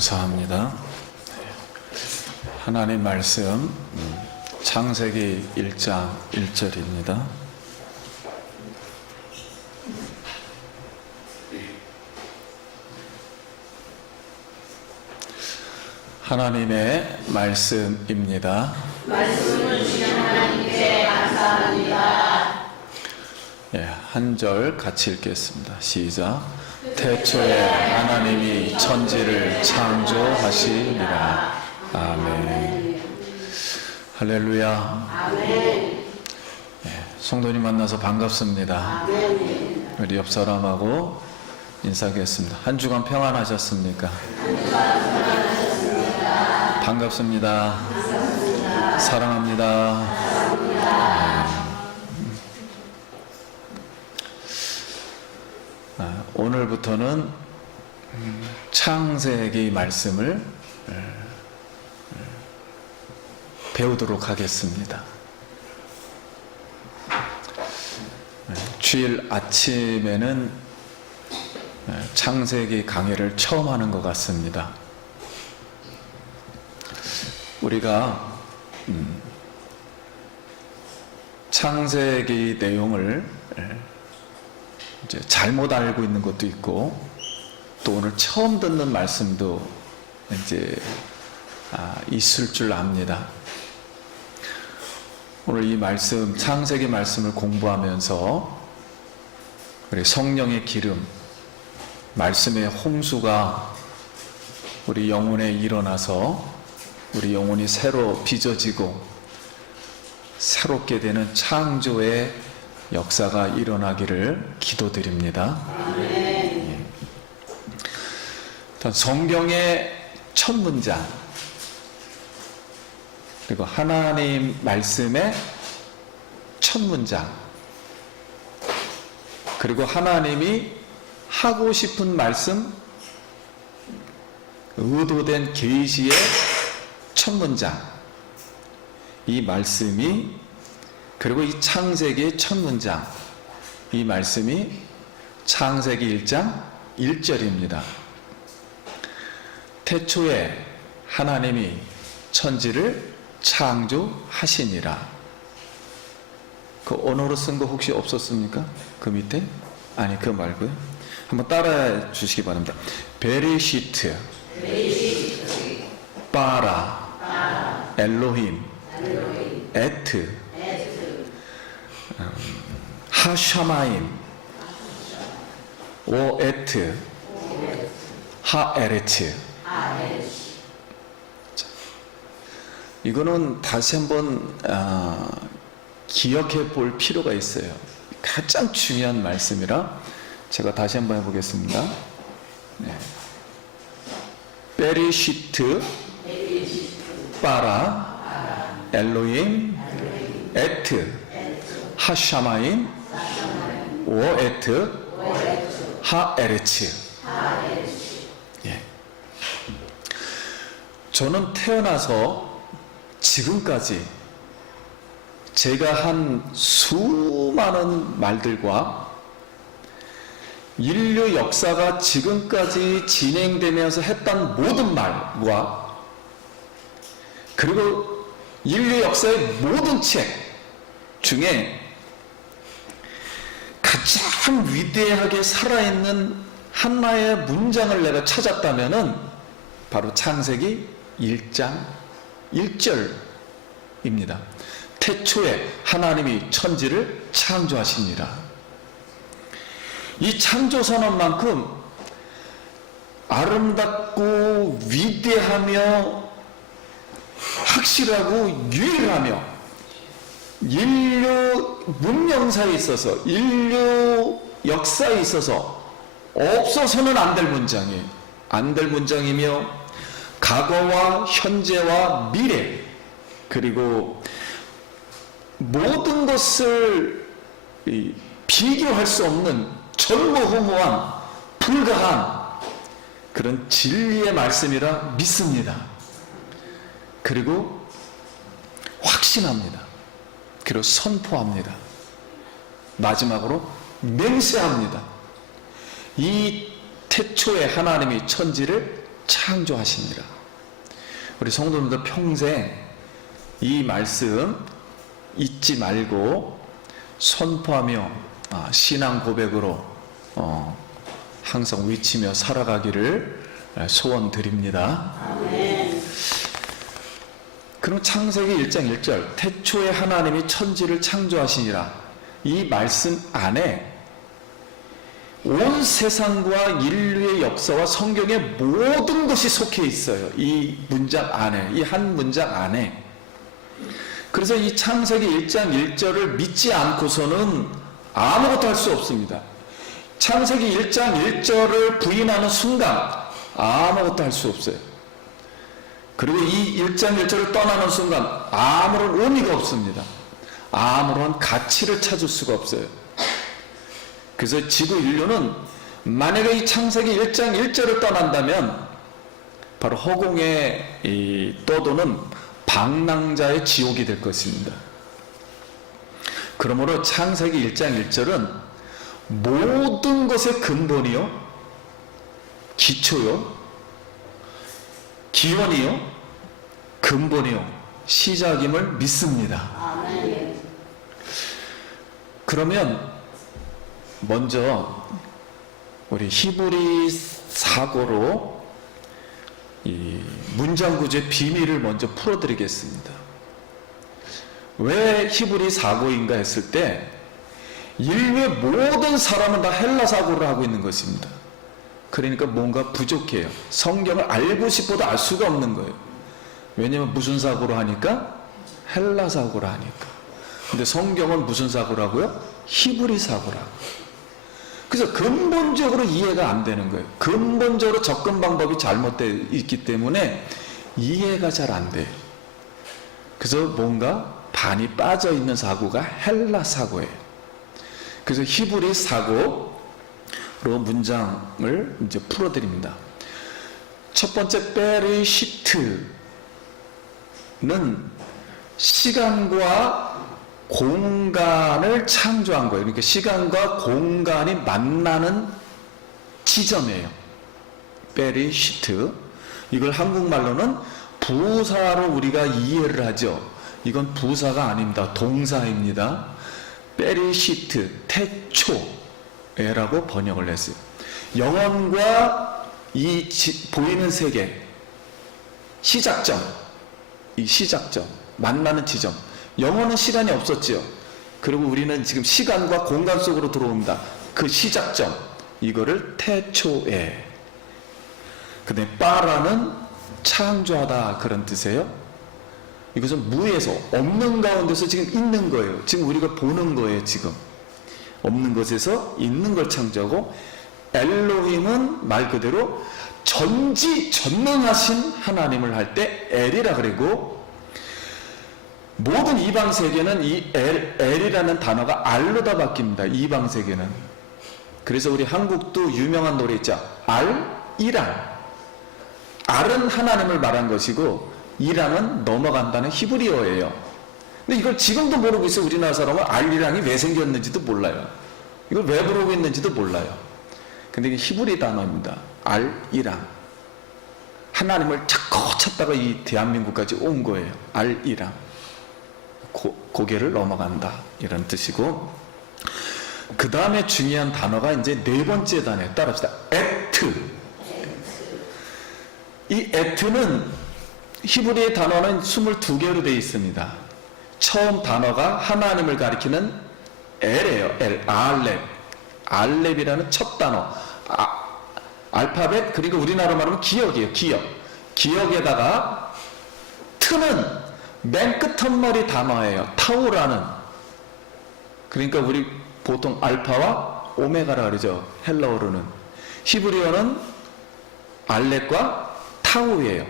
감사합니다. 하나님 말씀 창세기 1장 1절입니다. 하나님의 말씀입니다. 말씀을 주신 하나님께 감사합니다. 한 절 같이 읽겠습니다. 시작. 태초에 하나님이 천지를 창조하시니라. 아멘. 할렐루야. 아멘. 성도님 만나서 반갑습니다. 아멘. 우리 옆 사람하고 인사하겠습니다. 한 주간 평안하셨습니까? 반갑습니다. 사랑합니다. 오늘부터는 창세기 말씀을 배우도록 하겠습니다. 주일 아침에는 창세기 강의를 처음 하는 것 같습니다. 우리가 창세기 내용을 이제 잘못 알고 있는 것도 있고, 또 오늘 처음 듣는 말씀도 이제 있을 줄 압니다. 오늘 이 말씀, 창세기 말씀을 공부하면서 우리 성령의 기름, 말씀의 홍수가 우리 영혼에 일어나서 우리 영혼이 새로 빚어지고 새롭게 되는 창조의 역사가 일어나기를 기도드립니다. 일단 성경의 첫 문장, 그리고 하나님 말씀의 첫 문장, 그리고 하나님이 하고 싶은 말씀, 의도된 계시의 첫 문장, 이 말씀이, 그리고 이 창세기의 첫 문장, 이 말씀이 창세기 1장 1절입니다. 태초에 하나님이 천지를 창조하시니라. 그 언어로 쓴 거 혹시 없었습니까? 그 밑에? 아니, 그거 말고요. 한번 따라해 주시기 바랍니다. 베리시트, 바라, 엘로힘, 에트, 하샤마임, 오에트, 하에레츠. 이거는 다시 한번 기억해 볼 필요가 있어요. 가장 중요한 말씀이라 제가 다시 한번 해보겠습니다. 베리시트, 바라, 엘로힘, 에트, 하샤마임, 오에트, 하에레츠. 저는 태어나서 지금까지 제가 한 수많은 말들과 인류 역사가 지금까지 진행되면서 했던 모든 말과, 그리고 인류 역사의 모든 책 중에 가장 위대하게 살아있는 하나의 문장을 내가 찾았다면은 바로 창세기 1장 1절입니다. 태초에 하나님이 천지를 창조하시니라. 이 창조 선언만큼 아름답고 위대하며 확실하고 유일하며 인류 문명사에 있어서, 인류 역사에 있어서 없어서는 안 될 문장이며, 과거와 현재와 미래, 그리고 모든 것을 비교할 수 없는 전무후무한 불가한 그런 진리의 말씀이라 믿습니다. 그리고 확신합니다. 그리고 선포합니다. 마지막으로 맹세합니다. 이 태초에 하나님이 천지를 창조하시니라. 우리 성도님들 평생 이 말씀 잊지 말고 선포하며 신앙 고백으로 항상 외치며 살아가기를 소원드립니다. 아멘. 그럼 창세기 1장 1절 태초에 하나님이 천지를 창조하시니라, 이 말씀 안에 온 세상과 인류의 역사와 성경의 모든 것이 속해 있어요. 이 문장 안에, 이 한 문장 안에. 그래서 이 창세기 1장 1절을 믿지 않고서는 아무것도 할 수 없습니다. 창세기 1장 1절을 부인하는 순간 아무것도 할 수 없어요. 그리고 이 1장 1절을 떠나는 순간 아무런 의미가 없습니다. 아무런 가치를 찾을 수가 없어요. 그래서 지구 인류는 만약에 이 창세기 1장 1절을 떠난다면 바로 허공에 떠도는 방랑자의 지옥이 될 것입니다. 그러므로 창세기 1장 1절은 모든 것의 근본이요, 기초요, 기원이요, 근본이요, 시작임을 믿습니다. 아멘. 그러면 먼저 우리 히브리 사고로 이 문장 구조의 비밀을 먼저 풀어드리겠습니다. 왜 히브리 사고인가 했을 때 인류의 모든 사람은 다 헬라 사고를 하고 있는 것입니다. 그러니까 뭔가 부족해요. 성경을 알고 싶어도 알 수가 없는 거예요. 왜냐하면 무슨 사고로 하니까? 헬라 사고로 하니까. 근데 성경은 무슨 사고라고요? 히브리 사고라고. 그래서 근본적으로 이해가 안 되는 거예요. 근본적으로 접근 방법이 잘못되어 있기 때문에 이해가 잘 안 돼요. 그래서 뭔가 반이 빠져 있는 사고가 헬라 사고예요. 그래서 히브리 사고로 문장을 이제 풀어드립니다. 첫 번째 베레시트는 시간과 공간을 창조한 거예요. 그러니까 시간과 공간이 만나는 지점이에요. 베레시트. 이걸 한국말로는 부사로 우리가 이해를 하죠. 이건 부사가 아닙니다. 동사입니다. 베레시트, 태초라고 번역을 했어요. 영원과 이 보이는 세계, 시작점, 이 시작점, 만나는 지점. 영혼은 시간이 없었지요. 그리고 우리는 지금 시간과 공간 속으로 들어옵니다. 그 시작점, 이거를 태초에. 근데 빠라는 창조하다, 그런 뜻이에요. 이것은 무에서, 없는 가운데서 지금 있는 거예요. 지금 우리가 보는 거예요. 지금 없는 것에서 있는 걸 창조하고, 엘로힘은 말 그대로 전지전능하신 하나님을 할 때 엘이라 그러고, 모든 이방 세계는 이 엘이라는 단어가 알로 다 바뀝니다. 이방 세계는. 그래서 우리 한국도 유명한 노래 있죠. 이랑. 알은 하나님을 말한 것이고 이랑은 넘어간다는 히브리어예요. 근데 이걸 지금도 모르고 있어요. 우리나라 사람은 알이랑이 왜 생겼는지도 몰라요. 이걸 왜 부르고 있는지도 몰라요. 근데 이게 히브리 단어입니다. 이랑. 하나님을 찾고 찾다가 이 대한민국까지 온 거예요. 이랑. 고개를 넘어간다, 이런 뜻이고, 그 다음에 중요한 단어가 이제 네 번째 단어에 따릅시다. 에트. 이 에트는 히브리의 단어는 22개로 되어 있습니다. 처음 단어가 하나님을 가리키는 엘이에요. 알렙이라는 첫 단어. 알파벳, 그리고 우리나라 말하면 기억이에요. 기억에다가 트는 맨 끝머리 단어예요. 타우라는. 그러니까 우리 보통 알파와 오메가라 그러죠. 헬라어로는. 히브리어는 알렉과 타우예요.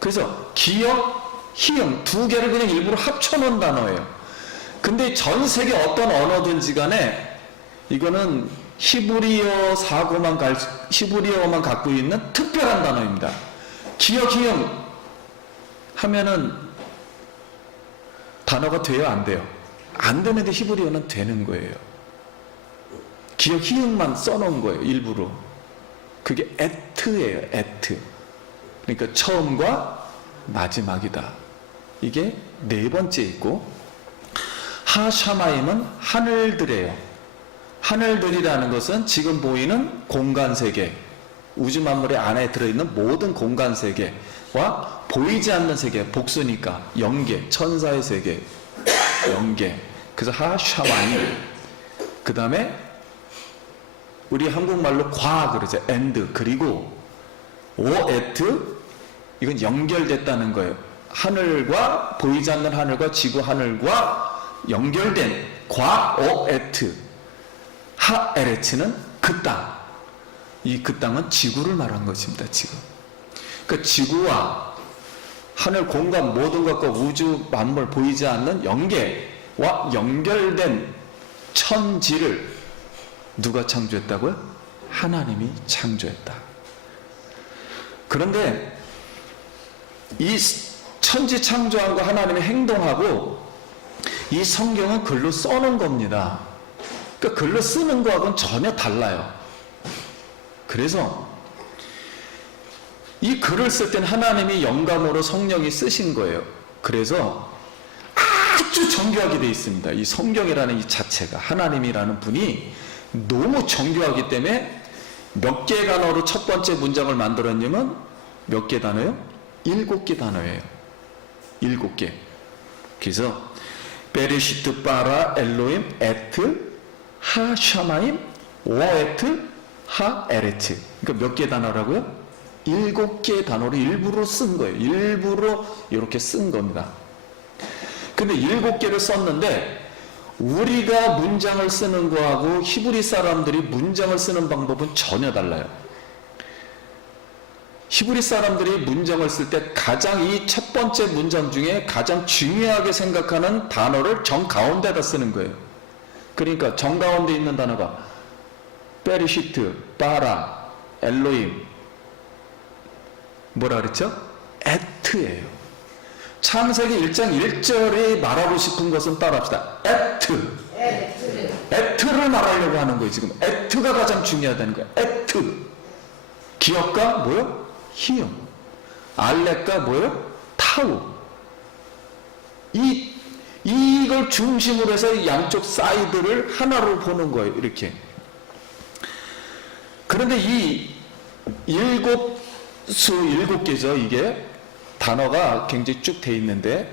그래서 기억, 희영 두 개를 그냥 일부러 합쳐놓은 단어예요. 근데 전 세계 어떤 언어든지 간에 이거는 히브리어만 갖고 있는 특별한 단어입니다. 기억, 희영 하면은 단어가 돼요, 안 돼요? 안 되는데 히브리어는 되는 거예요. 기억, 희응만 써놓은 거예요, 일부러. 그게 에트예요, 에트. 그러니까 처음과 마지막이다. 이게 네 번째 있고, 하샤마임은 하늘들이에요. 하늘들이라는 것은 지금 보이는 공간 세계, 우주 만물의 안에 들어있는 모든 공간 세계와 보이지 않는 세계, 복수니까 영계, 천사의 세계, 영계. 그래서 하샤마임. 그 다음에 우리 한국말로 과 그러죠. 엔드. 그리고 오에트, 이건 연결됐다는 거예요. 하늘과, 보이지 않는 하늘과 지구 하늘과 연결된 과 오에트. 하에레츠는 그 땅. 이 그 땅은 지구를 말한 것입니다. 지금. 그러니까 지구와 하늘 공간 모든 것과 우주 만물 보이지 않는 영계와 연결된 천지를 누가 창조했다고요? 하나님이 창조했다. 그런데 이 천지 창조함과 하나님의 행동하고 이 성경은 글로 써놓은 겁니다. 그러니까 글로 쓰는 거하고는 전혀 달라요. 그래서 이 글을 쓸 땐 하나님이 영감으로 성령이 쓰신 거예요. 그래서 아주 정교하게 되어 있습니다. 이 성경이라는 이 자체가, 하나님이라는 분이 너무 정교하기 때문에 몇 개의 단어로 첫 번째 문장을 만들었냐면 몇 개 단어요? 7개 단어예요. 7개. 그래서 베르시트 바라 엘로임 에트 하샤마임 오에트 하에레트. 그러니까 몇 개 단어라고요? 7개 단어를 일부러 쓴 거예요. 일부러 이렇게 쓴 겁니다. 근데 7개를 썼는데 우리가 문장을 쓰는 거하고 히브리 사람들이 문장을 쓰는 방법은 전혀 달라요. 히브리 사람들이 문장을 쓸 때 가장 이 첫 번째 문장 중에 가장 중요하게 생각하는 단어를 정 가운데다 쓰는 거예요. 그러니까 정 가운데 있는 단어가 베르시트, 바라, 엘로임, 뭐라 그랬죠? 에트예요. 창세기 1장 1절에 말하고 싶은 것은 따라합시다. 에트. 에트를 말하려고 하는 거예요. 지금 에트가 가장 중요하다는 거예요. 에트. 기업가 뭐요? 히움. 알렉가 뭐요? 타우. 이걸 중심으로 해서 양쪽 사이드를 하나로 보는 거예요. 이렇게. 그런데 이 7개죠. 이게 단어가 굉장히 쭉 돼 있는데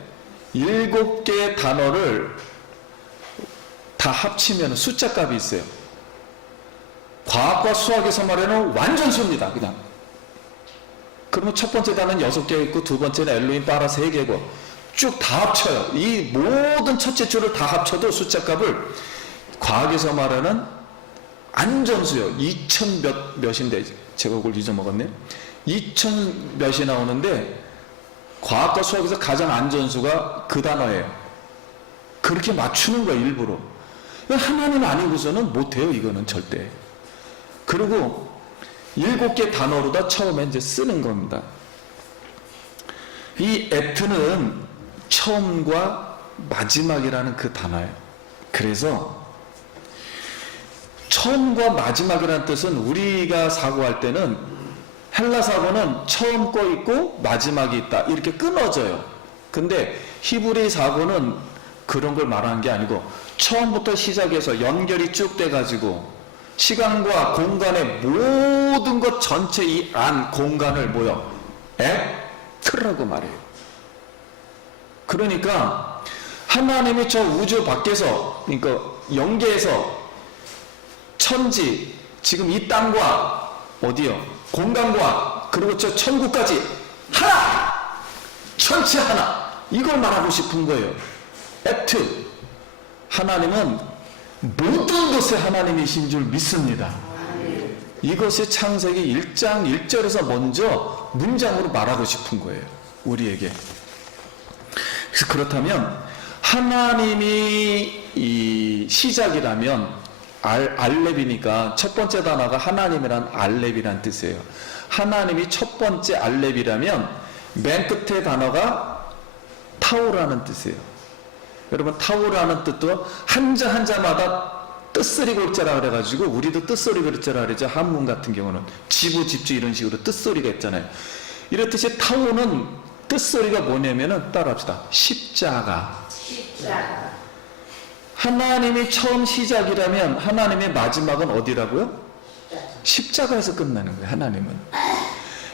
7개의 단어를 다 합치면 숫자 값이 있어요. 과학과 수학에서 말하는 완전수입니다. 그냥. 그러면 첫 번째 단어는 6개 있고 두 번째는 엘로힘 바라 3개고 쭉 다 합쳐요. 이 모든 첫째 줄을 다 합쳐도 숫자 값을 과학에서 말하는 안전수요. 2000 몇인데 제가 그걸 잊어먹었네요. 2000 몇이 나오는데 과학과 수학에서 가장 안전수가 그 단어예요. 그렇게 맞추는 거예요. 일부러. 하나님 아니고서는 못해요. 이거는 절대. 그리고 7개 단어로 다 처음에 이제 쓰는 겁니다. 이 에트는 처음과 마지막이라는 그 단어예요. 그래서 처음과 마지막이라는 뜻은 우리가 사고할 때는 헬라 사고는 처음 거 있고 마지막이 있다. 이렇게 끊어져요. 근데 히브리 사고는 그런 걸 말하는 게 아니고 처음부터 시작해서 연결이 쭉 돼가지고 시간과 공간의 모든 것 전체 이 안 공간을 뭐요? 에트라고 말해요. 그러니까 하나님이 저 우주 밖에서, 그러니까 영계에서 천지, 지금 이 땅과 어디요? 공간과 그리고 저 천국까지 하나! 전체 하나! 이걸 말하고 싶은 거예요. 에트. 하나님은 모든 것의 하나님이신 줄 믿습니다. 이것이 창세기 1장 1절에서 먼저 문장으로 말하고 싶은 거예요. 우리에게. 그래서 그렇다면 하나님이 이 시작이라면 알렙이니까 첫 번째 단어가 하나님이란 알렙이란 뜻이에요. 하나님이 첫 번째 알렙이라면 맨 끝에 단어가 타오라는 뜻이에요. 여러분 타오라는 뜻도 한자 한자마다 뜻소리 골자라 그래가지고 우리도 뜻소리 골자라 그러죠. 한문 같은 경우는 지부 집주 이런 식으로 뜻소리가 있잖아요. 이렇듯이 타오는 뜻소리가 뭐냐면은 따라합시다. 십자가. 십자가. 하나님이 처음 시작이라면 하나님의 마지막은 어디라고요? 십자가에서 끝나는 거예요. 하나님은.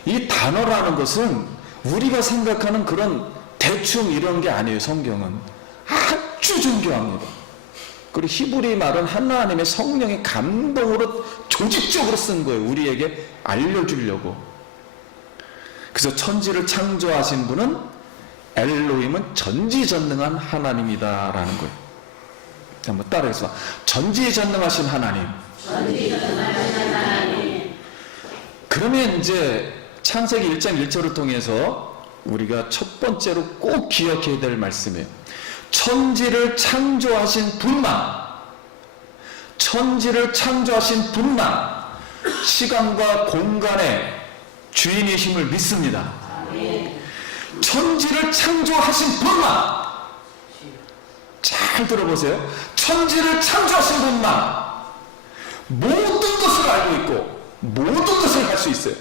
이 단어라는 것은 우리가 생각하는 그런 대충 이런 게 아니에요. 성경은 아주 정교합니다. 그리고 히브리 말은 하나님의 성령의 감동으로 조직적으로 쓴 거예요. 우리에게 알려주려고. 그래서 천지를 창조하신 분은 엘로힘은 전지전능한 하나님이다라는 거예요. 한번 따라해서 전지전능하신 하나님. 전지전능하신 하나님. 그러면 이제 창세기 1장 1절을 통해서 우리가 첫 번째로 꼭 기억해야 될 말씀이에요. 천지를 창조하신 분만, 천지를 창조하신 분만 시간과 공간의 주인이심을 믿습니다. 천지를 창조하신 분만, 잘 들어보세요. 천지를 창조하신 분만 모든 것을 알고 있고 모든 것을 할 수 있어요.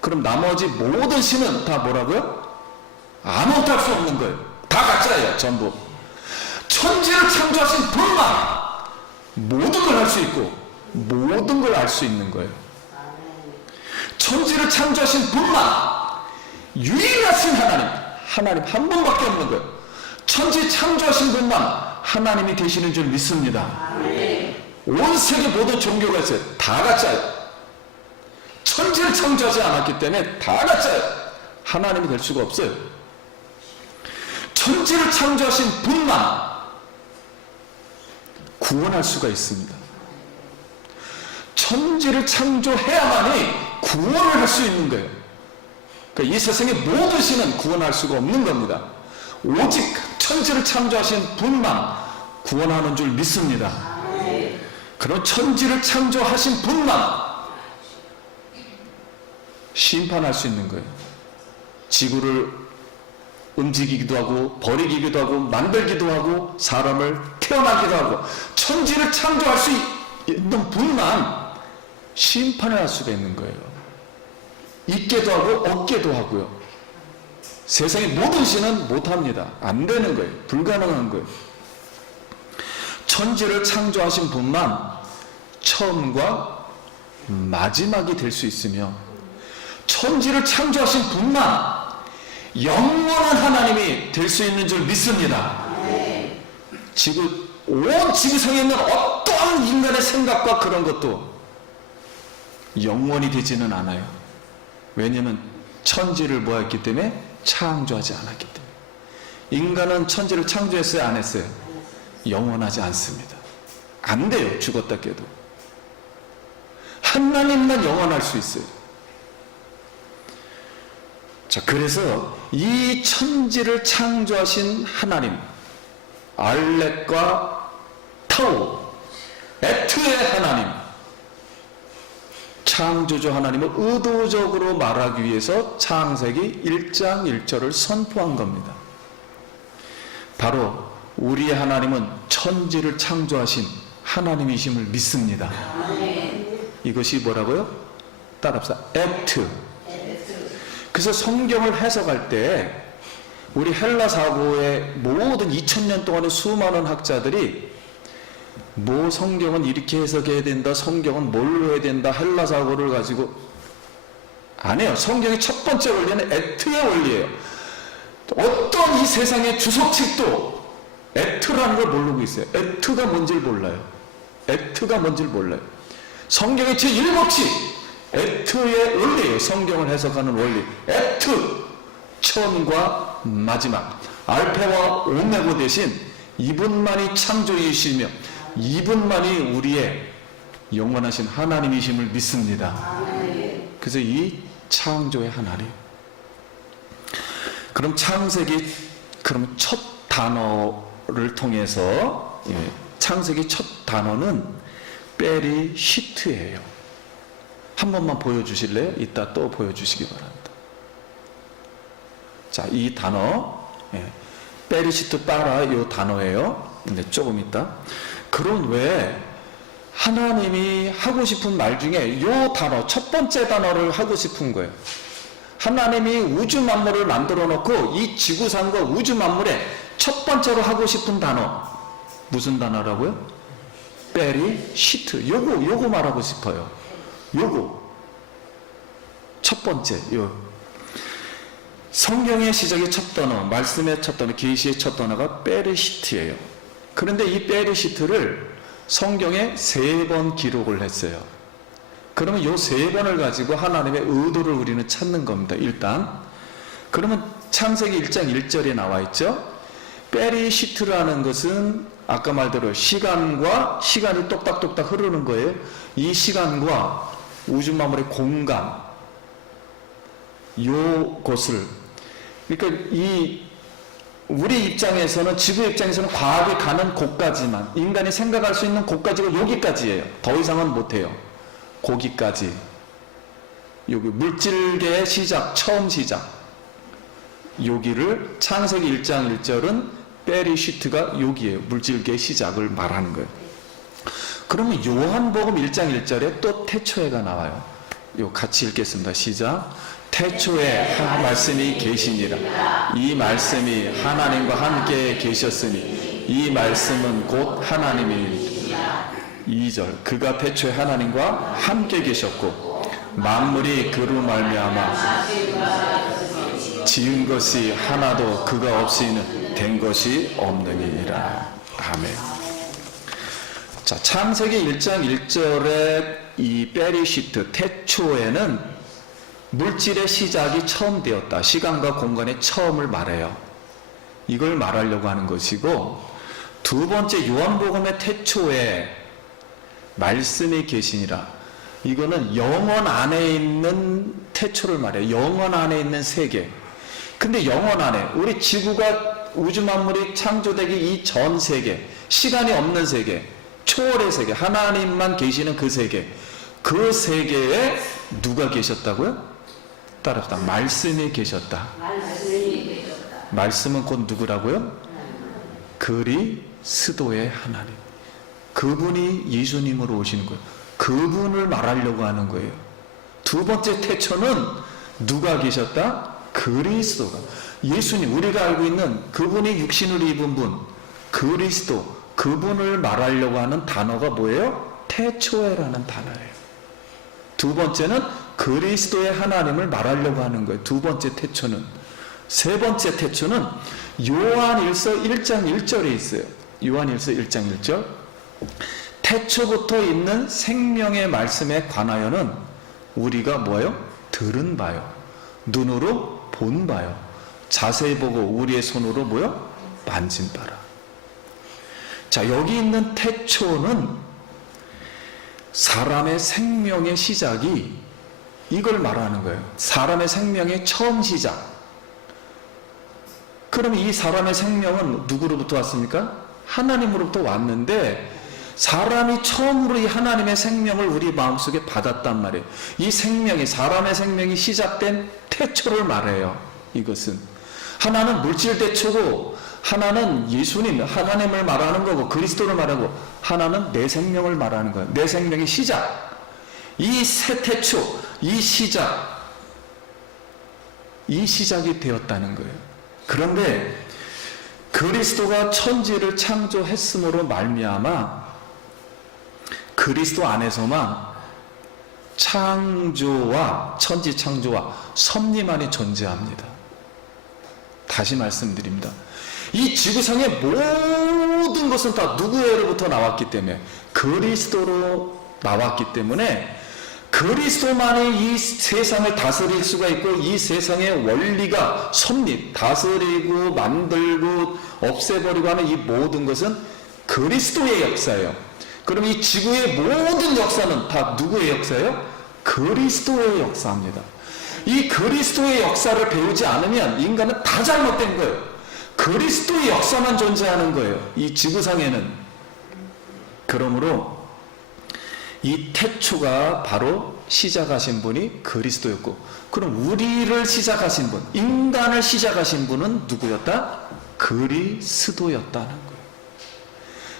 그럼 나머지 모든 신은 다 뭐라고요? 아무것도 할 수 없는 거예요. 다 가짜예요. 전부. 천지를 창조하신 분만 모든 걸 할 수 있고 모든 걸 알 수 있는 거예요. 천지를 창조하신 분만 유일하신 하나님 한 분밖에 없는 거예요. 천지 창조하신 분만 하나님이 되시는 줄 믿습니다. 온 세계 모든 종교가 있어요. 다 가짜예요. 천지를 창조하지 않았기 때문에 다 가짜예요. 하나님이 될 수가 없어요. 천지를 창조하신 분만 구원할 수가 있습니다. 천지를 창조해야만이 구원을 할 수 있는 거예요. 그러니까 이 세상의 모든 신은 구원할 수가 없는 겁니다. 오직 천지를 창조하신 분만 구원하는 줄 믿습니다. 그런 천지를 창조하신 분만 심판할 수 있는 거예요. 지구를 움직이기도 하고 버리기도 하고 만들기도 하고 사람을 태어나기도 하고 천지를 창조할 수 있는 분만 심판을 할 수가 있는 거예요. 있게도 하고 없게도 하고요. 세상의 모든 신은 못합니다. 안 되는 거예요. 불가능한 거예요. 천지를 창조하신 분만 처음과 마지막이 될 수 있으며 천지를 창조하신 분만 영원한 하나님이 될 수 있는 줄 믿습니다. 온 지구상에 있는 어떠한 인간의 생각과 그런 것도 영원히 되지는 않아요. 왜냐하면 천지를 뭐 했기 때문에? 창조하지 않았기 때문에. 인간은 천지를 창조했어요? 안 했어요? 영원하지 않습니다. 안 돼요. 죽었다 깨도. 하나님만 영원할 수 있어요. 자, 그래서 이 천지를 창조하신 하나님, 알렉과 타오, 에트의 하나님, 창조주 하나님을 의도적으로 말하기 위해서 창세기 1장 1절을 선포한 겁니다. 바로 우리의 하나님은 천지를 창조하신 하나님이심을 믿습니다. 이것이 뭐라고요? 따라합시다. 에트. 그래서 성경을 해석할 때 우리 헬라 사고의 모든 2000년 동안의 수많은 학자들이 뭐 성경은 이렇게 해석해야 된다, 성경은 뭘로 해야 된다, 헬라 사고를 가지고 안 해요. 성경의 첫 번째 원리는 에트의 원리예요. 어떤 이 세상의 주석책도 에트라는 걸 모르고 있어요. 에트가 뭔지를 몰라요. 에트가 뭔지를 몰라요. 성경의 제1법칙 에트의 원리예요. 성경을 해석하는 원리. 에트, 처음과 마지막, 알파와 오메가 대신 이분만이 창조이시며 이분만이 우리의 영원하신 하나님이심을 믿습니다. 그래서 이 창조의 하나님. 그럼 창세기, 그럼 첫 단어를 통해서 창세기 첫 단어는 베리시트예요. 한 번만 보여주실래요? 이따 또 보여주시기 바랍니다. 자, 이 단어, 베리시트 빠라 이 단어예요. 근데 조금 있다. 그런 외에 하나님이 하고 싶은 말 중에 이 단어, 첫 번째 단어를 하고 싶은 거예요. 하나님이 우주 만물을 만들어 놓고 이 지구상과 우주 만물에 첫 번째로 하고 싶은 단어 무슨 단어라고요? 베리시트. 요거 말하고 싶어요. 요거 첫 번째 성경의 시작의 첫 단어, 말씀의 첫 단어, 계시의 첫 단어가 베리시트예요. 그런데 이 베리시트를 성경에 3번 기록을 했어요. 그러면 요 3번을 가지고 하나님의 의도를 우리는 찾는 겁니다. 일단 그러면 창세기 1장 1절에 나와 있죠. 베리시트라는 것은 아까 말대로 시간이 똑딱똑딱 흐르는 거예요. 이 시간과 우주 만물의 공간 요것을 그러니까 우리 입장에서는 지구 입장에서는 과학이 가는 곳까지만 인간이 생각할 수 있는 곳까지가 여기까지예요. 더 이상은 못해요. 거기까지 여기 물질계의 시작 처음 시작 여기를 창세기 1장 1절은 베리시트가 여기에요. 물질계의 시작을 말하는 거예요. 그러면 요한복음 1장 1절에 또 태초에가 나와요. 요 같이 읽겠습니다. 시작. 태초에 말씀이 계시니라. 이 말씀이 하나님과 함께 계셨으니 이 말씀은 곧 하나님이니라. 2절. 그가 태초에 하나님과 함께 계셨고 만물이 그로 말미암아 지은 것이 하나도 그가 없이는 된 것이 없느니라. 아멘. 자, 창세기 1장 1절의 이 베리시트 태초에는 물질의 시작이 처음 되었다. 시간과 공간의 처음을 말해요. 이걸 말하려고 하는 것이고, 두 번째 요한복음의 태초에 말씀이 계시니라. 이거는 영원 안에 있는 태초를 말해요. 영원 안에 있는 세계. 근데 영원 안에 우리 지구가 우주 만물이 창조되기 이전 세계, 시간이 없는 세계, 초월의 세계, 하나님만 계시는 그 세계, 그 세계에 누가 계셨다고요? 따라합시다. 말씀이 계셨다. 말씀은 곧 누구라고요? 그리스도의 하나님. 그분이 예수님으로 오시는 거예요. 그분을 말하려고 하는 거예요. 두 번째 태초는 누가 계셨다? 그리스도가. 예수님, 우리가 알고 있는 그분이 육신을 입은 분, 그리스도, 그분을 말하려고 하는 단어가 뭐예요? 태초에라는 단어예요. 두 번째는 그리스도의 하나님을 말하려고 하는 거예요. 두 번째 태초는. 세 번째 태초는 요한일서 1장 1절에 있어요. 요한일서 1장 1절. 태초부터 있는 생명의 말씀에 관하여는 우리가 뭐예요? 들은 바요. 눈으로 본 바요. 자세히 보고 우리의 손으로 뭐요? 만진 바라. 자, 여기 있는 태초는 사람의 생명의 시작이 이걸 말하는 거예요. 사람의 생명의 처음 시작. 그러면 이 사람의 생명은 누구로부터 왔습니까? 하나님으로부터 왔는데 사람이 처음으로 이 하나님의 생명을 우리 마음속에 받았단 말이에요. 이 생명이, 사람의 생명이 시작된 태초를 말해요. 이것은 하나는 물질 태초고 하나는 예수님, 하나님을 말하는 거고 그리스도를 말하고 하나는 내 생명을 말하는 거예요. 내 생명의 시작. 이 새 태초, 이 시작이 되었다는 거예요. 그런데 그리스도가 천지를 창조했음으로 말미암아 그리스도 안에서만 창조와 천지 창조와 섭리만이 존재합니다. 다시 말씀드립니다. 이 지구상의 모든 것은 다 누구로부터 나왔기 때문에 그리스도로 나왔기 때문에 그리스도만이 이 세상을 다스릴 수가 있고 이 세상의 원리가 섭리, 다스리고 만들고 없애버리고 하는 이 모든 것은 그리스도의 역사예요. 그럼 이 지구의 모든 역사는 다 누구의 역사예요? 그리스도의 역사입니다. 이 그리스도의 역사를 배우지 않으면 인간은 다 잘못된 거예요. 그리스도의 역사만 존재하는 거예요. 이 지구상에는. 그러므로 이 태초가 바로 시작하신 분이 그리스도였고, 그럼 우리를 시작하신 분, 인간을 시작하신 분은 누구였다? 그리스도였다는 거예요.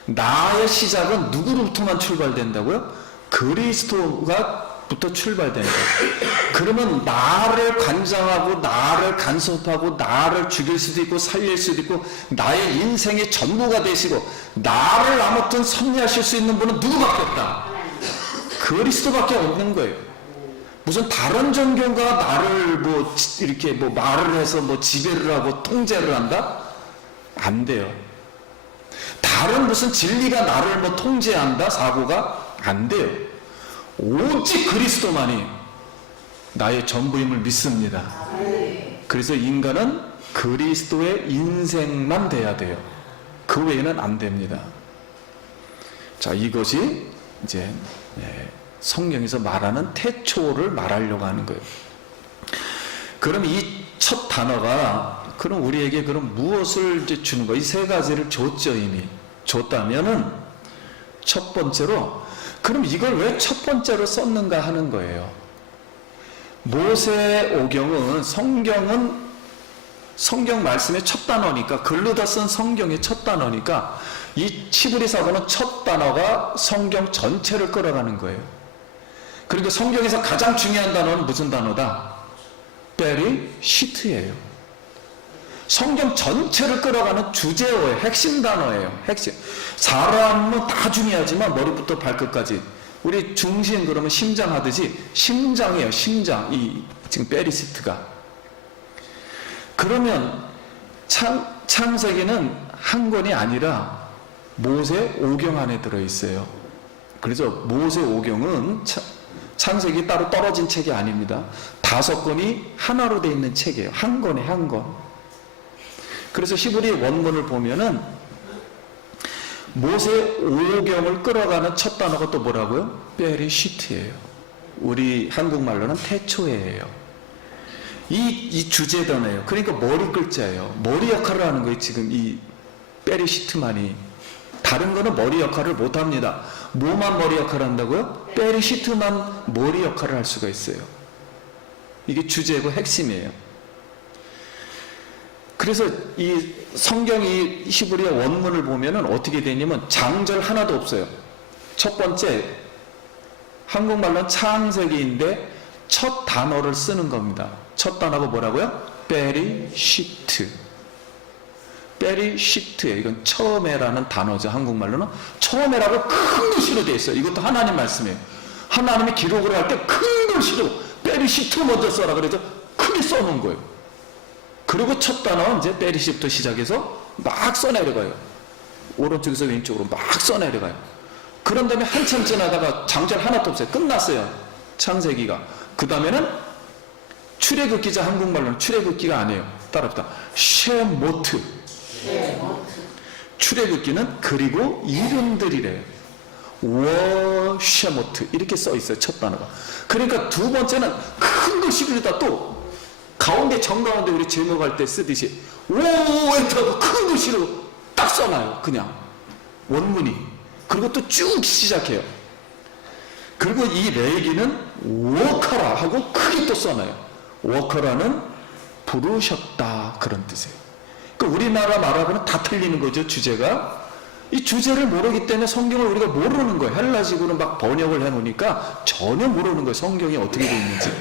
나의 시작은 누구로부터만 출발된다고요? 그리스도가 부터 출발되는 거예요. 그러면 나를 관장하고 나를 간섭하고 나를 죽일 수도 있고 살릴 수도 있고 나의 인생의 전부가 되시고 나를 아무튼 섭리하실 수 있는 분은 누구밖에 없다. 그리스도밖에 없는 거예요. 무슨 다른 종교가 나를 뭐 이렇게 뭐 말을 해서 뭐 지배를 하고 통제를 한다? 안 돼요. 다른 무슨 진리가 나를 뭐 통제한다? 사고가 안 돼요. 오직 그리스도만이 나의 전부임을 믿습니다. 그래서 인간은 그리스도의 인생만 돼야 돼요. 그 외에는 안 됩니다. 자, 이것이 이제 성경에서 말하는 태초를 말하려고 하는 거예요. 그럼 이 첫 단어가 그럼 우리에게 그럼 무엇을 이제 주는 거예요? 이 세 가지를 줬죠. 이미 줬다면은 첫 번째로 그럼 이걸 왜 첫 번째로 썼는가 하는 거예요. 모세오경은 성경 말씀의 첫 단어니까 글로다 쓴 성경의 첫 단어니까 이 시브리 사도는 첫 단어가 성경 전체를 끌어가는 거예요. 그리고 성경에서 가장 중요한 단어는 무슨 단어다? 베리시트예요. 성경 전체를 끌어가는 주제어의 핵심 단어예요. 핵심. 사람은 다 중요하지만 머리부터 발끝까지 우리 중심 그러면 심장 하듯이 심장이에요. 심장. 이 지금 베리시트가. 그러면 창세기는 한 권이 아니라 모세오경 안에 들어있어요. 그래서 모세오경은 창세기 따로 떨어진 책이 아닙니다. 5권이 하나로 되어 있는 책이에요. 한 권에 한 권. 그래서 히브리 원문을 보면은 모세오경을 끌어가는 첫 단어가 또 뭐라고요? 베리시트예요. 우리 한국말로는 태초예요. 이 주제단어예요. 그러니까 머리 글자예요. 머리 역할을 하는 거예요. 지금 이 베리시트만이. 다른 거는 머리 역할을 못 합니다. 뭐만 머리 역할을 한다고요? 베리시트만 머리 역할을 할 수가 있어요. 이게 주제고 핵심이에요. 그래서 이 성경이 히브리어 원문을 보면은 어떻게 되냐면 장절 하나도 없어요. 첫 번째 한국말로는 창세기인데 첫 단어를 쓰는 겁니다. 첫 단어가 뭐라고요? 베리시트. 베리시트예요. 이건 처음에라는 단어죠. 한국말로는 처음에라고 큰 글씨로 되어 있어요. 이것도 하나님 말씀이에요. 하나님이 기록을 할 때 큰 글씨로 베리시트 먼저 써라 그래서 크게 써놓은 거예요. 그리고 첫 단어는 이제 베리시트부터 시작해서 막 써내려가요. 오른쪽에서 왼쪽으로 막 써내려가요. 그런 다음에 한참 지나다가 장절 하나도 없어요. 끝났어요. 창세기가. 그 다음에는 출애굽기자 한국말로는 출애굽기가 아니에요. 따라합시다. 쉐모트. 출애굽기는 그리고 이름들이래요. 쉐모트 이렇게 써 있어요. 첫 단어가. 그러니까 두 번째는 큰 글씨로다 또 가운데 정가운데 우리 제목할 때 쓰듯이 이렇게 큰 글씨로 딱 써놔요. 그냥 원문이. 그리고 또 쭉 시작해요. 그리고 이 레기는 워커라 하고 크게 또 써놔요. 워커라는 부르셨다 그런 뜻이에요. 그러니까 우리나라 말하고는 다 틀리는 거죠. 주제가. 이 주제를 모르기 때문에 성경을 우리가 모르는 거예요. 헬라식으로 막 번역을 해놓으니까 전혀 모르는 거예요. 성경이 어떻게 되어 있는지.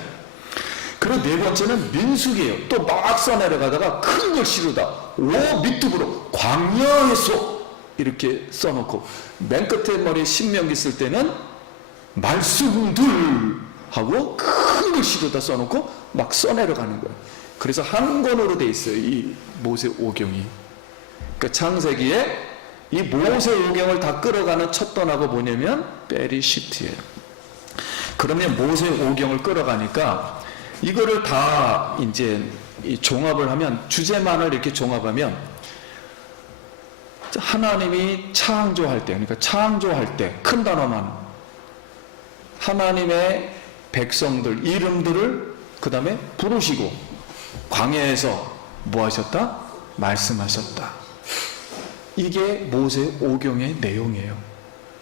그리고 네 번째는 민수기예요. 또 막 써내려가다가 큰 글씨로다. 밑으로 광야에서 이렇게 써놓고 맨 끝에 머리에 신명기 쓸 때는 말씀들 하고 큰 글씨로다 써놓고 막 써내려가는 거예요. 그래서 한 권으로 돼 있어요. 이 모세오경이. 그러니까 창세기에 이 모세오경을 다 끌어가는 첫 단어가 뭐냐면 베리시트예요. 그러면 모세오경을 끌어가니까 이거를 다 이제 종합을 하면 주제만을 이렇게 종합하면 하나님이 창조할 때, 그러니까 창조할 때 큰 단어만 하나님의 백성들 이름들을 그 다음에 부르시고 광야에서 뭐 하셨다? 말씀하셨다. 이게 모세오경의 내용이에요.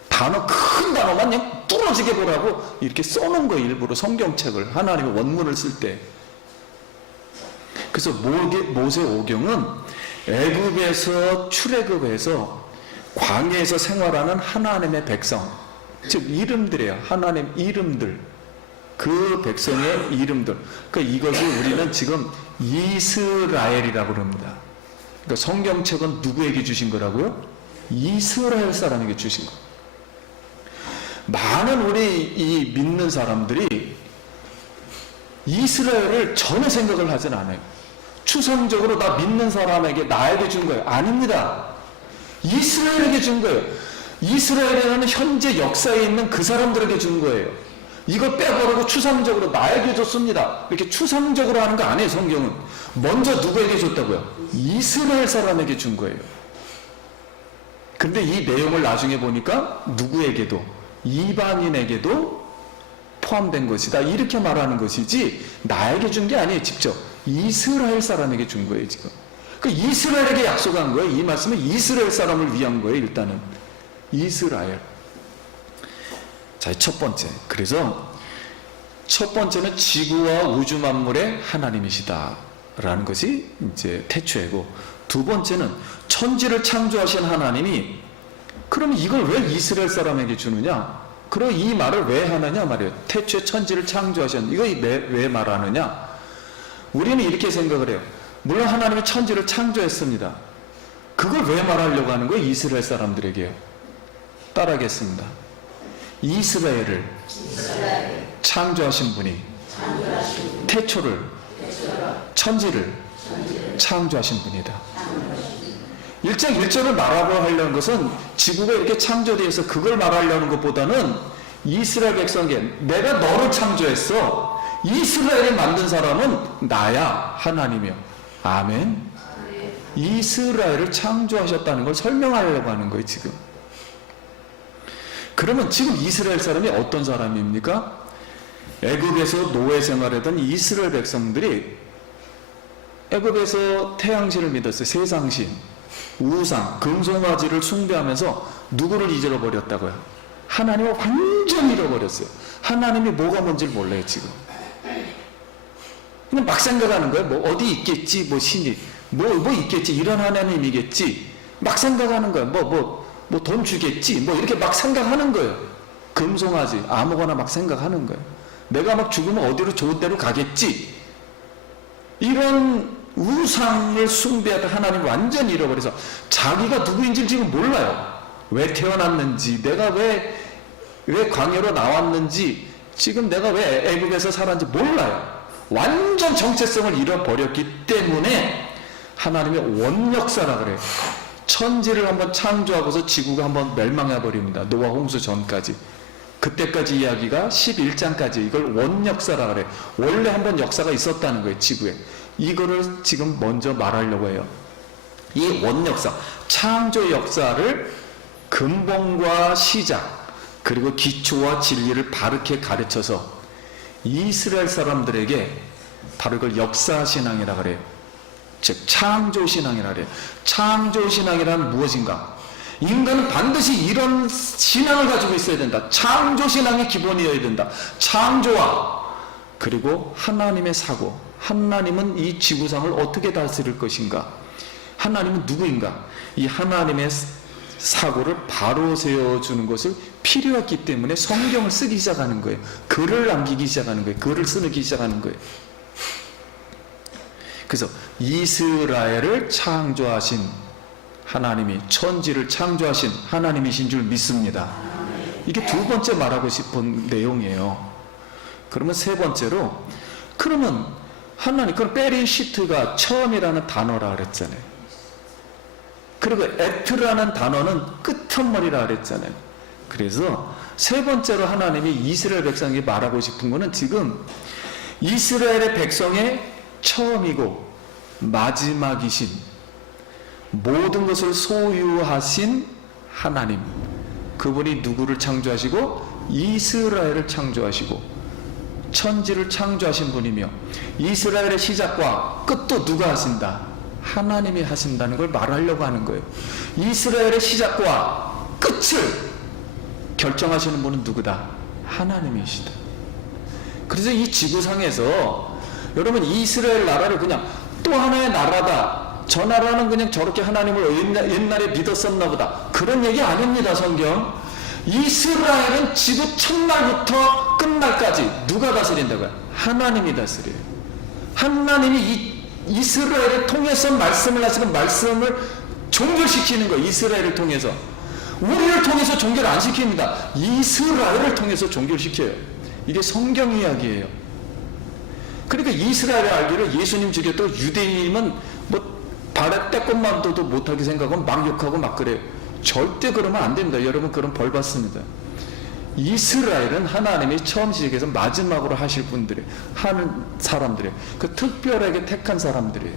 단어 큰 단어만 그냥 뚫어지게 보라고 이렇게 써놓은 거예요. 일부러 성경책을 하나님의 원문을 쓸 때. 그래서 모세오경은 애굽에서 출애굽해서 광야에서 생활하는 하나님의 백성, 즉 이름들이에요. 하나님 이름들. 그 백성의 이름들. 그러니까 이것을 우리는 지금 이스라엘이라고 그럽니다. 그러니까 성경책은 누구에게 주신 거라고요? 이스라엘 사람에게 주신 거. 많은 우리 이 믿는 사람들이 이스라엘을 전혀 생각을 하진 않아요. 추상적으로 나 믿는 사람에게, 나에게 준 거예요. 아닙니다. 이스라엘에게 준 거예요. 이스라엘이라는 현재 역사에 있는 그 사람들에게 준 거예요. 이걸 빼버리고 추상적으로 나에게 줬습니다. 이렇게 추상적으로 하는 거 아니에요, 성경은. 먼저 누구에게 줬다고요? 이스라엘 사람에게 준 거예요. 근데 이 내용을 나중에 보니까 누구에게도, 이방인에게도 포함된 것이다. 이렇게 말하는 것이지 나에게 준 게 아니에요. 직접 이스라엘 사람에게 준 거예요. 지금 그 이스라엘에게 약속한 거예요. 이 말씀은 이스라엘 사람을 위한 거예요. 일단은 이스라엘. 자, 첫 번째. 그래서 첫 번째는 지구와 우주 만물의 하나님이시다 라는 것이 이제 태초이고, 두 번째는 천지를 창조하신 하나님이, 그러면 이걸 왜 이스라엘 사람에게 주느냐? 그리고 이 말을 왜 하느냐 말이에요. 태초에 천지를 창조하셨는데 이거 왜 말하느냐? 우리는 이렇게 생각을 해요. 물론 하나님이 천지를 창조했습니다. 그걸 왜 말하려고 하는 거예요? 이스라엘 사람들에게요. 따라하겠습니다. 이스라엘을 창조하신 분이 태초를, 천지를 창조하신 분이다. 1장 1절을 말하고 하려는 것은 지구가 이렇게 창조되어서 그걸 말하려는 것보다는 이스라엘 백성에게 내가 너를 창조했어. 이스라엘을 만든 사람은 나야, 하나님이요. 아멘. 이스라엘을 창조하셨다는 걸 설명하려고 하는 거예요, 지금. 그러면 지금 이스라엘 사람이 어떤 사람입니까? 애굽에서 노예 생활하던 이스라엘 백성들이 애굽에서 태양신을 믿었어요. 세상신, 우상, 금송아지를 숭배하면서 누구를 잊어버렸다고요? 하나님을 완전히 잃어버렸어요. 하나님이 뭐가 뭔지를 몰라요, 지금. 그냥 막 생각하는 거예요. 뭐 어디 있겠지, 뭐 신이, 뭐 있겠지, 이런 하나님이겠지. 막 생각하는 거예요. 뭐 돈 주겠지, 뭐 이렇게 막 생각하는 거예요. 금송아지, 아무거나 막 생각하는 거예요. 내가 막 죽으면 어디로 좋은 데로 가겠지. 이런 우상을 숭배하던 하나님을 완전히 잃어버려서 자기가 누구인지 지금 몰라요. 왜 태어났는지, 내가 왜 광야로 나왔는지, 지금 내가 왜 애굽에서 살았는지 몰라요. 완전 정체성을 잃어버렸기 때문에 하나님의 원역사라 그래요. 천지를 한번 창조하고서 지구가 한번 멸망해버립니다. 노아 홍수 전까지. 그때까지 이야기가 11장까지 이걸 원역사라 그래요. 원래 한번 역사가 있었다는 거예요, 지구에. 이거를 지금 먼저 말하려고 해요. 이 원역사, 창조 역사를 근본과 시작, 그리고 기초와 진리를 바르게 가르쳐서 이스라엘 사람들에게 바로 이걸 역사신앙이라 그래요. 즉 창조신앙이라 그래요. 창조신앙이란 무엇인가? 인간은 반드시 이런 신앙을 가지고 있어야 된다. 창조신앙이 기본이어야 된다. 창조와 그리고 하나님의 사고, 하나님은 이 지구상을 어떻게 다스릴 것인가? 하나님은 누구인가? 이 하나님의 사고를 바로 세워주는 것을 필요했기 때문에 성경을 쓰기 시작하는 거예요. 글을 남기기 시작하는 거예요. 글을 쓰기 시작하는 거예요. 그래서 이스라엘을 창조하신 하나님이 천지를 창조하신 하나님이신 줄 믿습니다. 이게 두 번째 말하고 싶은 내용이에요. 그러면 세 번째로, 그러면 하나님, 그럼 베리시트가 처음이라는 단어라 그랬잖아요. 그리고 에트라는 단어는 끝머리라 그랬잖아요. 그래서 세 번째로 하나님이 이스라엘 백성에게 말하고 싶은 거는 지금 이스라엘의 백성의 처음이고 마지막이신, 모든 것을 소유하신 하나님, 그분이 누구를 창조하시고 이스라엘을 창조하시고 천지를 창조하신 분이며 이스라엘의 시작과 끝도 누가 하신다? 하나님이 하신다는 걸 말하려고 하는 거예요. 이스라엘의 시작과 끝을 결정하시는 분은 누구다? 하나님이시다. 그래서 이 지구상에서 여러분 이스라엘 나라를 그냥 또 하나의 나라다, 저 나라는 그냥 저렇게 하나님을 옛날에 믿었었나 보다, 그런 얘기 아닙니다. 성경 이스라엘은 지구 첫날부터 끝날까지 누가 다스린다고요? 하나님이 다스려요. 하나님이 이스라엘을 통해서 말씀을 하시고 말씀을 종결시키는 거예요. 이스라엘을 통해서. 우리를 통해서 종결 안 시킵니다. 이스라엘을 통해서 종결시켜요. 이게 성경 이야기예요. 그러니까 이스라엘을 알기를 예수님 죽였던 유대인은 뭐 발에 떼꽃만도 못하게 생각하고 막 욕하고 막 그래요. 절대 그러면 안 됩니다. 여러분, 그럼 벌 받습니다. 이스라엘은 하나님이 처음 시작해서 마지막으로 하실 분들이에요. 하는 사람들이에요. 그 특별하게 택한 사람들이에요.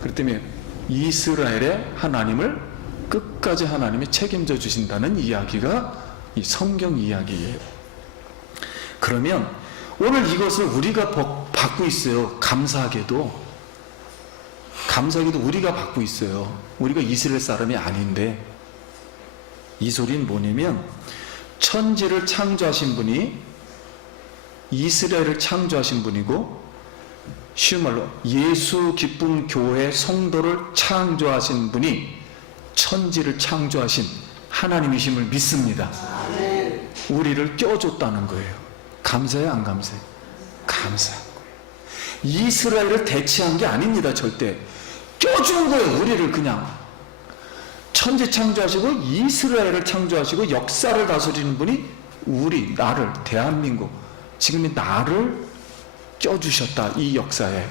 그렇기 때문에 이스라엘의 하나님을 끝까지 하나님이 책임져 주신다는 이야기가 이 성경 이야기예요. 그러면 오늘 이것을 우리가 받고 있어요. 감사하게도 우리가 받고 있어요. 우리가 이스라엘 사람이 아닌데, 이 소리는 뭐냐면 천지를 창조하신 분이 이스라엘을 창조하신 분이고, 쉬운 말로 예수 기쁨 교회 성도를 창조하신 분이 천지를 창조하신 하나님이심을 믿습니다. 우리를 껴줬다는 거예요. 감사해요, 안 감사해요? 감사한 거예요. 이스라엘을 대체한 게 아닙니다. 절대 껴준 거예요. 우리를 그냥 천지 창조하시고 이스라엘을 창조하시고 역사를 다스리는 분이 나를, 대한민국, 지금 이 나를 껴주셨다. 이 역사에,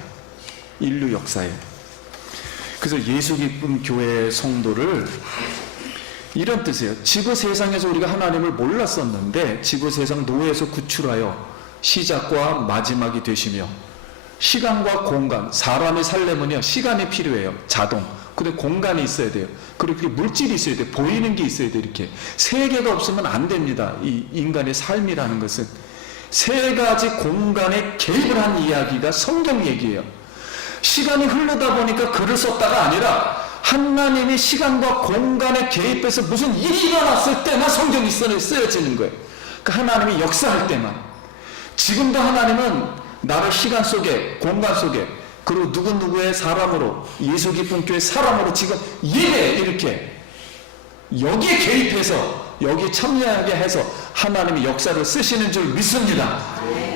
인류 역사에. 그래서 예수 기쁨 교회 성도를 이런 뜻이에요. 지구 세상에서 우리가 하나님을 몰랐었는데 지구 세상 노예에서 구출하여 시작과 마지막이 되시며, 시간과 공간, 사람이 살려면요 시간이 필요해요. 자동. 근데 공간이 있어야 돼요. 그리고 물질이 있어야 돼요. 보이는 게 있어야 돼요. 이렇게 세 개가 없으면 안 됩니다. 이 인간의 삶이라는 것은 세 가지 공간에 개입을 한 이야기가 성경 얘기예요. 시간이 흐르다 보니까 글을 썼다가 아니라 하나님이 시간과 공간에 개입해서 무슨 일이 일어났을 때만 성경이 쓰여지는 거예요. 그러니까 하나님이 역사할 때만. 지금도 하나님은 나를 시간 속에, 공간 속에, 그리고 누구누구의 사람으로, 예수 기쁨 교회 사람으로 지금 이렇게 여기에 개입해서 여기에 참여하게 해서 하나님이 역사를 쓰시는 줄 믿습니다.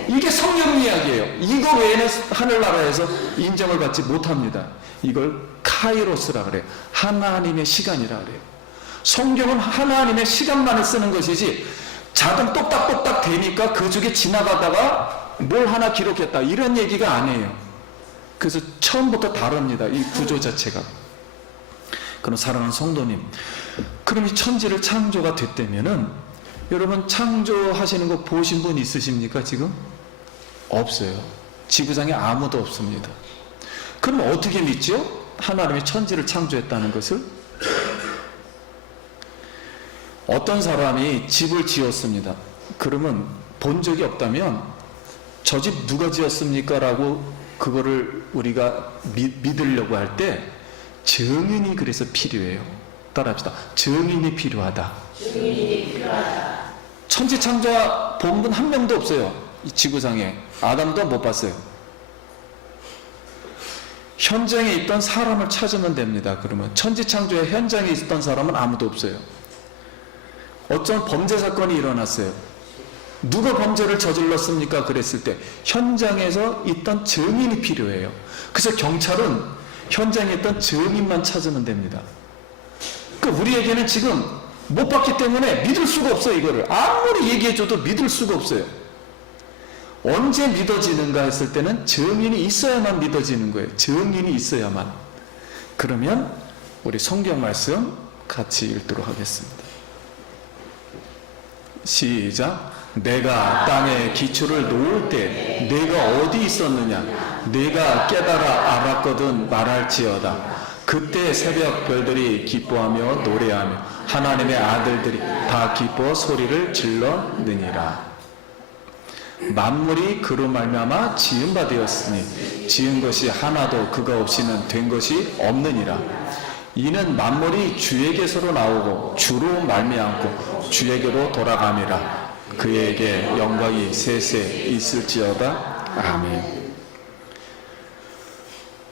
이게 성경 이야기예요. 이거 외에는 하늘나라에서 인정을 받지 못합니다. 이걸 카이로스라 그래요. 하나님의 시간이라 그래요. 성경은 하나님의 시간만을 쓰는 것이지 자동 똑딱똑딱 되니까 그 중에 지나가다가 뭘 하나 기록했다 이런 얘기가 아니에요. 그래서 처음부터 다릅니다. 이 구조 자체가. 그럼 사랑하는 성도님, 그럼 이 천지를 창조가 됐다면은 여러분 창조하시는 거 보신 분 있으십니까 지금? 없어요. 지구상에 아무도 없습니다. 그럼 어떻게 믿죠? 하나님이 천지를 창조했다는 것을? 어떤 사람이 집을 지었습니다. 그러면 본 적이 없다면 저 집 누가 지었습니까? 라고 그거를 우리가 믿으려고 할 때 증인이 그래서 필요해요. 따라합시다. 증인이 필요하다. 증인이 필요하다. 천지 창조 본 분 한 명도 없어요. 이 지구상에. 아담도 못 봤어요. 현장에 있던 사람을 찾으면 됩니다. 그러면 천지 창조의 현장에 있었던 사람은 아무도 없어요. 어떤 범죄 사건이 일어났어요. 누가 범죄를 저질렀습니까? 그랬을 때 현장에서 있던 증인이 필요해요. 그래서 경찰은 현장에 있던 증인만 찾으면 됩니다. 그러니까 우리에게는 지금 못 봤기 때문에 믿을 수가 없어요. 이거를 아무리 얘기해줘도 믿을 수가 없어요. 언제 믿어지는가 했을 때는 증인이 있어야만 믿어지는 거예요. 증인이 있어야만. 그러면 우리 성경 말씀 같이 읽도록 하겠습니다. 시작. 내가 땅에 기초를 놓을 때 내가 어디 있었느냐? 내가 깨달아 알았거든 말할지어다. 그때 새벽 별들이 기뻐하며 노래하며 하나님의 아들들이 다 기뻐 소리를 질러느니라. 만물이 그로 말미암아 지은 바 되었으니 지은 것이 하나도 그가 없이는 된 것이 없느니라. 이는 만물이 주에게서로 나오고 주로 말미암고 주에게로 돌아감이라. 그에게 영광이 세세 있을지어다. 아멘.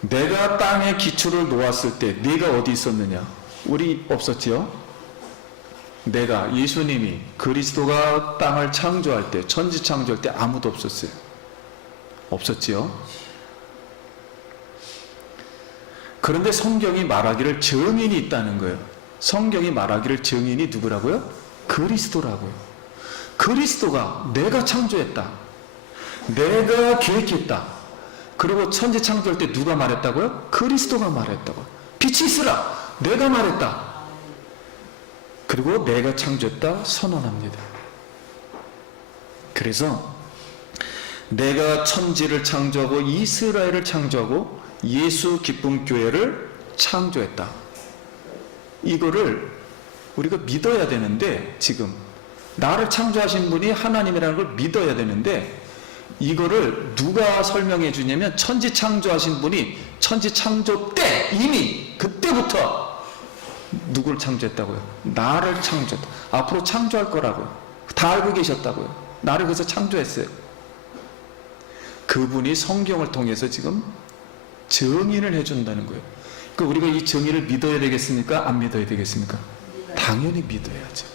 내가 땅에 기초를 놓았을 때 네가 어디 있었느냐? 우리 없었지요? 내가 예수님이 그리스도가 땅을 창조할 때, 천지 창조할 때 아무도 없었어요. 없었지요. 그런데 성경이 말하기를 증인이 있다는 거예요. 성경이 말하기를 증인이 누구라고요? 그리스도라고요. 그리스도가 내가 창조했다, 내가 계획했다. 그리고 천지 창조할 때 누가 말했다고요? 그리스도가 말했다고. 빛이 있으라, 내가 말했다. 그리고 내가 창조했다 선언합니다. 그래서 내가 천지를 창조하고 이스라엘을 창조하고 예수 기쁨 교회를 창조했다. 이거를 우리가 믿어야 되는데, 지금 나를 창조하신 분이 하나님이라는 걸 믿어야 되는데, 이거를 누가 설명해 주냐면, 천지 창조하신 분이 천지 창조 때 이미 그때부터 누구를 창조했다고요? 나를 창조했다. 앞으로 창조할 거라고요. 다 알고 계셨다고요. 나를 그래서 창조했어요. 그분이 성경을 통해서 지금 증인을 해준다는 거예요. 그러니까 우리가 이 증인을 믿어야 되겠습니까? 안 믿어야 되겠습니까? 당연히 믿어야죠.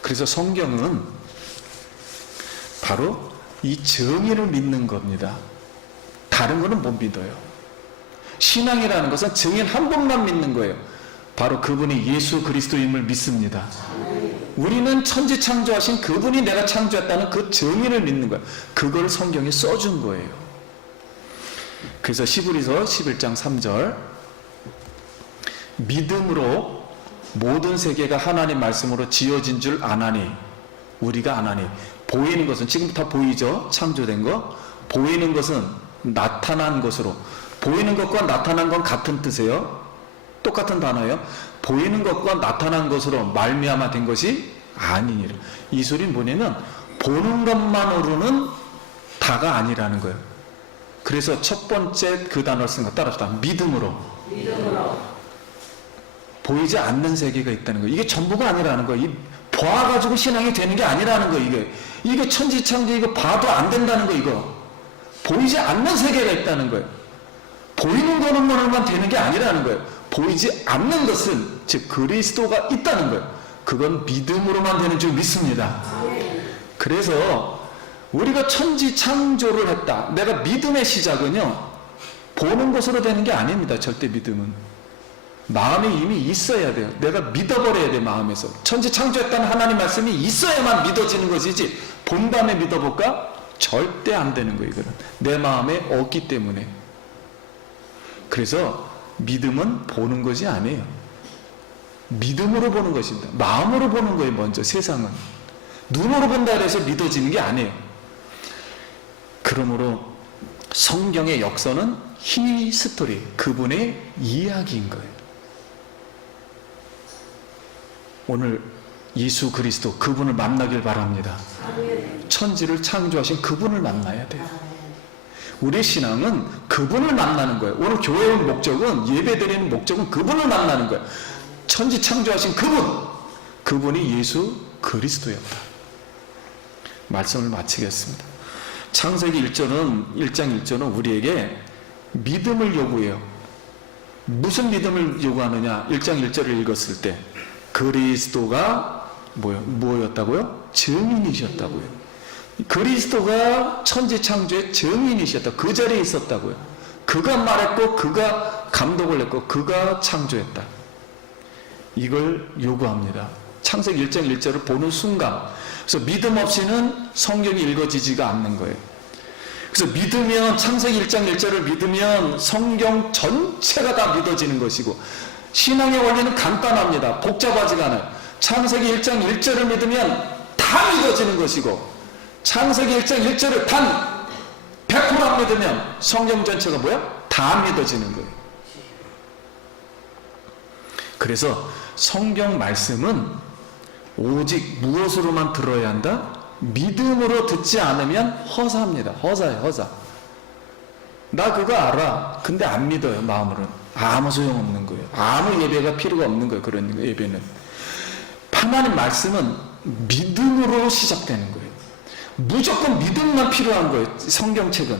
그래서 성경은 바로 이 증인을 믿는 겁니다. 다른 거는 못 믿어요. 신앙이라는 것은 증인 한 분만 믿는 거예요. 바로 그분이 예수 그리스도임을 믿습니다. 우리는 천지 창조하신 그분이 내가 창조했다는 그 증인을 믿는 거예요. 그걸 성경에 써준 거예요. 그래서 히브리서 11장 3절, 믿음으로 모든 세계가 하나님 말씀으로 지어진 줄 아나니, 우리가 아나니, 보이는 것은 지금 다 보이죠? 창조된 거. 보이는 것은 나타난 것으로, 보이는 것과 나타난 건 같은 뜻이에요. 똑같은 단어예요. 보이는 것과 나타난 것으로 말미암아 된 것이 아니니라. 이 소리는 뭐냐면 보는 것만으로는 다가 아니라는 거예요. 그래서 첫 번째 그 단어를 쓴 거 따라합시다. 믿음으로. 보이지 않는 세계가 있다는 거예요. 이게 전부가 아니라는 거예요. 봐가지고 신앙이 되는 게 아니라는 거예요. 이게 천지창조, 이거 봐도 안 된다는 거예요. 이거 보이지 않는 세계가 있다는 거예요. 보이는 것만으로만 되는 게 아니라는 거예요. 보이지 않는 것은, 즉 그리스도가 있다는 거예요. 그건 믿음으로만 되는 줄 믿습니다. 그래서 우리가 천지 창조를 했다, 내가 믿음의 시작은요, 보는 것으로 되는 게 아닙니다. 절대 믿음은 마음에 이미 있어야 돼요. 내가 믿어버려야 돼. 마음에서 천지 창조했다는 하나님 말씀이 있어야만 믿어지는 것이지, 본 다음에 믿어볼까? 절대 안 되는 거예요. 이거는 내 마음에 없기 때문에. 그래서 믿음은 보는 것이 아니에요. 믿음으로 보는 것입니다. 마음으로 보는 거예요. 먼저 세상은 눈으로 본다 해서 믿어지는 게 아니에요. 그러므로 성경의 역사는 히스토리, 그분의 이야기인 거예요. 오늘 예수 그리스도, 그분을 만나길 바랍니다. 천지를 창조하신 그분을 만나야 돼요. 우리 신앙은 그분을 만나는 거예요. 오늘 교회 온 목적은, 예배 드리는 목적은 그분을 만나는 거예요. 천지 창조하신 그분이 예수 그리스도였다. 말씀을 마치겠습니다. 창세기 1장 1절은 우리에게 믿음을 요구해요. 무슨 믿음을 요구하느냐? 1장 1절을 읽었을 때 그리스도가 뭐였다고요? 증인이셨다고요. 그리스도가 천지 창조의 증인이셨다. 그 자리에 있었다고요. 그가 말했고, 그가 감독을 했고, 그가 창조했다. 이걸 요구합니다. 창세기 1장 1절을 보는 순간. 그래서 믿음 없이는 성경이 읽어지지가 않는 거예요. 그래서 믿으면, 창세기 1장 1절을 믿으면 성경 전체가 다 믿어지는 것이고, 신앙의 원리는 간단합니다. 복잡하지가 않아요. 창세기 1장 1절을 믿으면 다 믿어지는 것이고, 창세기 1장 1절을 단 100% 믿으면 성경 전체가 뭐야? 다 믿어지는 거예요. 그래서 성경 말씀은 오직 무엇으로만 들어야 한다? 믿음으로 듣지 않으면 허사합니다. 허사예요, 허사. 나 그거 알아. 근데 안 믿어요, 마음으로는. 아무 소용없는 거예요. 아무 예배가 필요가 없는 거예요, 그런 예배는. 하나님 말씀은 믿음으로 시작되는 거예요. 무조건 믿음만 필요한 거예요. 성경책은.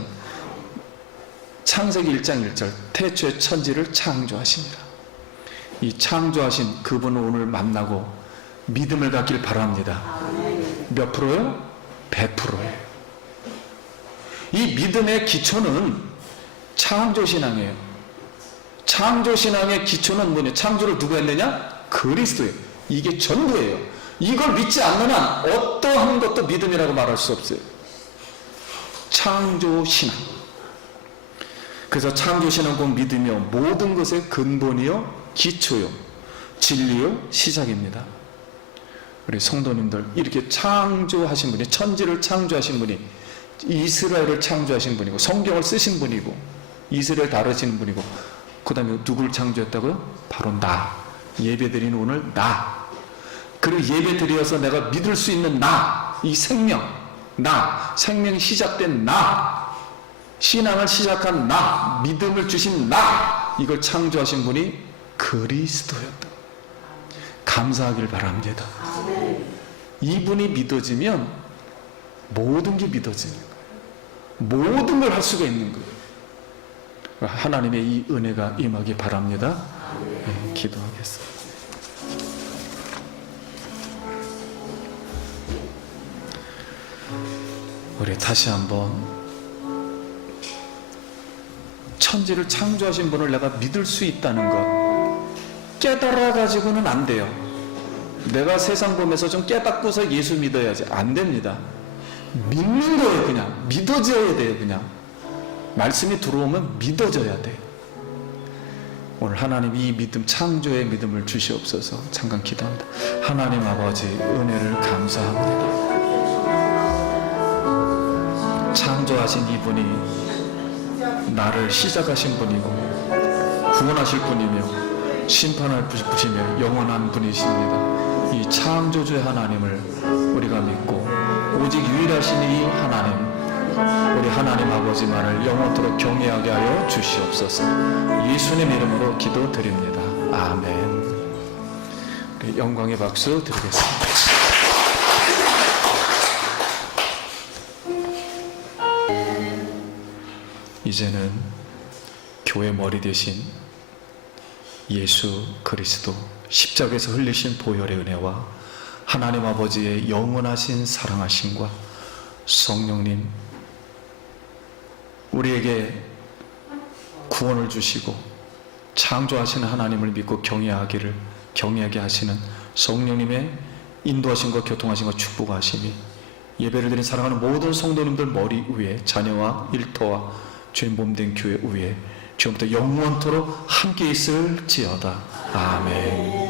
창세기 1장 1절, 태초에 천지를 창조하시니라. 이 창조하신 그분을 오늘 만나고 믿음을 갖길 바랍니다. 몇 프로요? 100%예요. 이 믿음의 기초는 창조신앙이에요. 창조신앙의 기초는 뭐냐? 창조를 누가 했느냐? 그리스도예요. 이게 전부예요. 이걸 믿지 않는 한 어떠한 것도 믿음이라고 말할 수 없어요. 창조신앙. 그래서 창조신앙 곧 믿음이요 모든 것의 근본이요 기초요 진리요 시작입니다. 우리 성도님들, 이렇게 창조하신 분이, 천지를 창조하신 분이 이스라엘을 창조하신 분이고 성경을 쓰신 분이고 이스라엘 다루시는 분이고, 그 다음에 누구를 창조했다고요? 바로 나, 예배드리는 오늘 나, 그리고 예배드려서 내가 믿을 수 있는 나, 이 생명, 나, 생명이 시작된 나, 신앙을 시작한 나, 믿음을 주신 나, 이걸 창조하신 분이 그리스도였다. 감사하길 바랍니다. 이분이 믿어지면 모든 게 믿어지는 거예요. 모든 걸 할 수가 있는 거예요. 하나님의 이 은혜가 임하기 바랍니다. 네, 기도하겠습니다. 우리 다시 한번 천지를 창조하신 분을 내가 믿을 수 있다는 것 깨달아 가지고는 안 돼요. 내가 세상 보면서 좀 깨닫고서 예수 믿어야지, 안 됩니다. 믿는 거예요. 그냥 믿어져야 돼요. 그냥 말씀이 들어오면 믿어져야 돼요. 오늘 하나님 이 믿음, 창조의 믿음을 주시옵소서. 잠깐 기도합니다. 하나님 아버지, 은혜를 감사합니다. 창조하신 이분이 나를 시작하신 분이고 구원하실 분이며 심판할 분이시며 영원한 분이십니다. 이 창조주의 하나님을 우리가 믿고 오직 유일하신 이 하나님, 우리 하나님 아버지만을 영원토록 경외하게 하여 주시옵소서. 예수님 이름으로 기도드립니다. 아멘. 우리 영광의 박수 드리겠습니다. 이제는 교회 머리 대신 예수 그리스도 십자가에서 흘리신 보혈의 은혜와 하나님 아버지의 영원하신 사랑하심과 성령님 우리에게 구원을 주시고 창조하시는 하나님을 믿고 경외하게 하시는 성령님의 인도하심과 교통하심과 축복하심이 예배를 드린 사랑하는 모든 성도님들 머리 위에, 자녀와 일터와 주의 몸된 교회 위에 지금부터 영원토록 함께 있을지어다. 아멘.